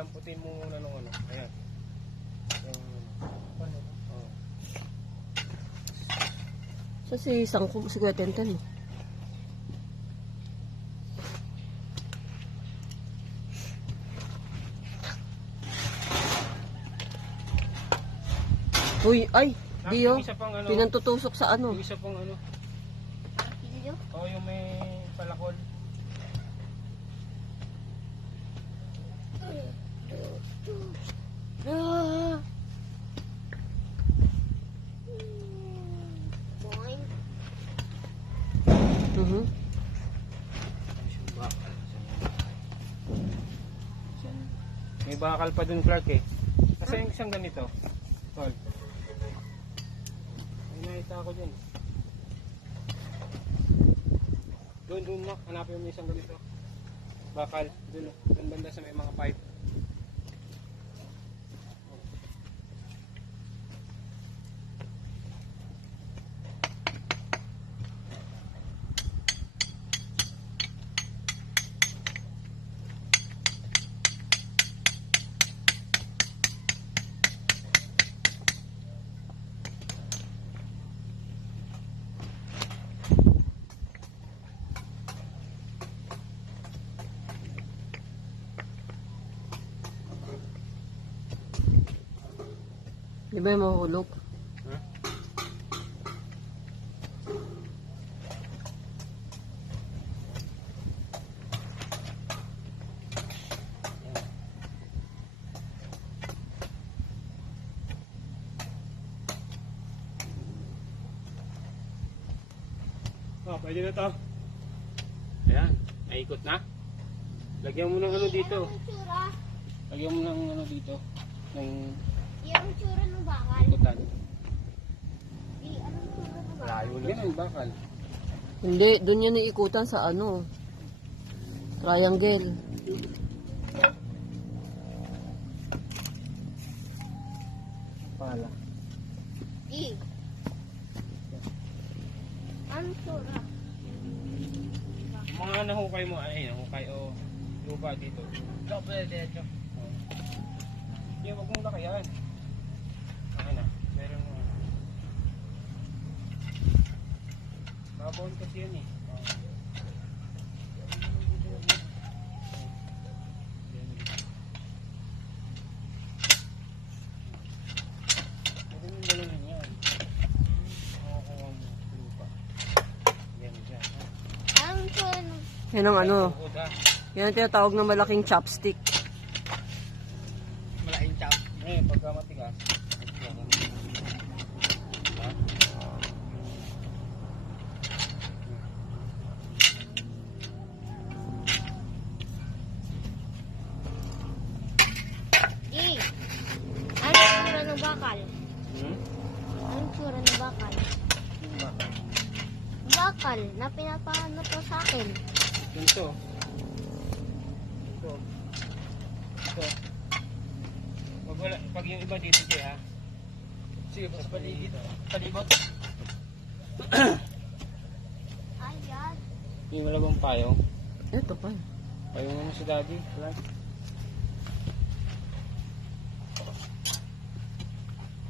Lalamputin mo muna nung ano. Ayan. Oh. So si Sangko, si Kuya Tenten. Uy, ay, Dio, Yung isa pang ano. pinantutusok sa ano. Yung isa pang ano. Pilyo? Oh, yung may palakol. Ah, Boing. mhm. May bakal pa dun, Clark eh. Kasi yung isang ganito. Tol. May nakita ako dyan. Doon mo. Hanapin mo yung isang ganito. Bakal. Doon banda sa may mga pipe. Di ba yung mahuhulog? Ha? Oh, pwede na to. Ayan, naikot na. Lagyan mo ng ano dito. Anong tsura? Lagyan mo ng ano dito. Ng Yung tsura ng bakal. ikutan. Di, anong tsura ng bakal? Layo na yan, bakal. Hindi, doon yan iikutan sa ano. Triangle. Pala. Di. Anong tsura? Mga nahukay mo, ay nahukay o lupa dito. Ito, pwede dito. Hindi, wag mong lakayan. Okay na, meron mo. Babawin kasi yan eh. Pwede mong balawin yan. Makukuha mo lupa. Yan, dyan. Anong tsura ng... Yan ang ano. Tukod, ha? Yan ang tinatawag na malaking chopstick. Malaking chop. Pagka matigas. Di. Anong tsura ng bakal? Hmm? Anong tsura ng bakal? Yung bakal. Bakal na pinapahanap mo sa akin. Ganito. Ito. Ito. Pag yung iba dito, Jay, ha? Sige, sa paligid. Palibot. Ayan. Yung malabang payong. Ito pa. Payong mo si daddy. Wala.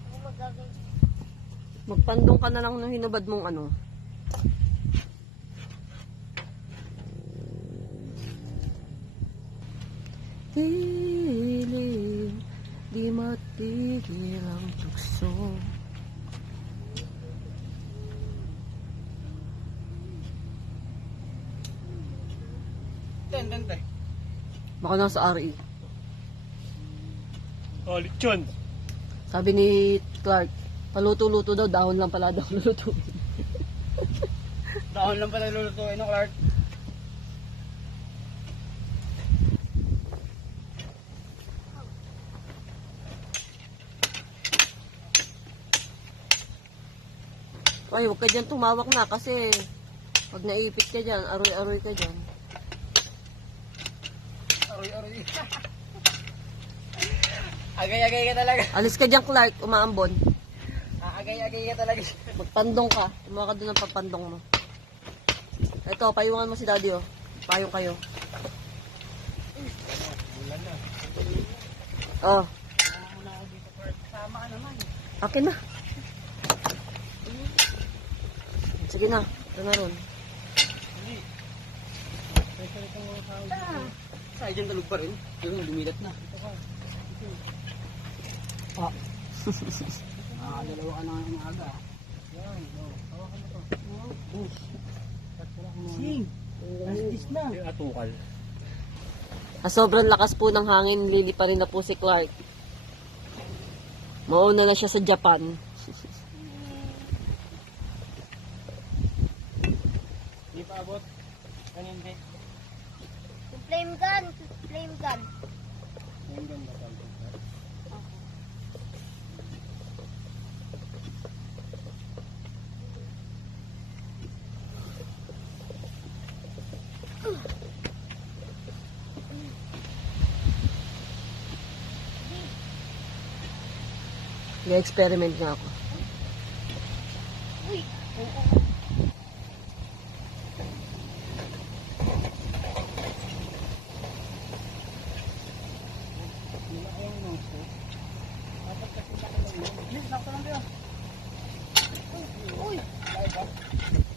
Ano magagawin? Magpandong ka na lang ng hinubad mong ano. Hiling, di matigil ang tukso. Ten. Baka nasa RE. Oh, lechon. Sabi ni Clark, paluto-luto daw, dahon lang pala daw luto. Dahon lang pala lulutuin no, Clark. Ay, huwag ka dyan tumawak na kasi pag naipit ka dyan, aroy-aroy ka dyan. Aroy. Agay-agay ka talaga. Alis ka dyan, Clark, umaambon. Agay-agay ka talaga. Magpandong ka. Kumuha ka doon ng papandong mo. Ito, payungan mo si daddy, oh. Payong kayo. Ulan na. Oh, Muna ako dito, Kurt. Sama ka naman. akin na. Sige na, ito na ron. Hindi. Pwede itong mga tao. Saan dyan talog pa rin? Yung lumilat na. Ito ka. Ah. Dalawa ka na ng aga. Yan. Hawakan mo to. Push. Sing. Practice na. Yung atukal. Sobrang lakas po ng hangin, lilipa rin na po si Clark. Mauna na siya sa Japan. Hindi pa abot. Kanin hindi. Flame gun. Flame gun. Yung ganda tawag dito. Nag-experiment nga ako. Uy. Nilaki yung nose ko. Dapat kasi laki lang yun. Please, lakto lang kayo. Uy. Live ba?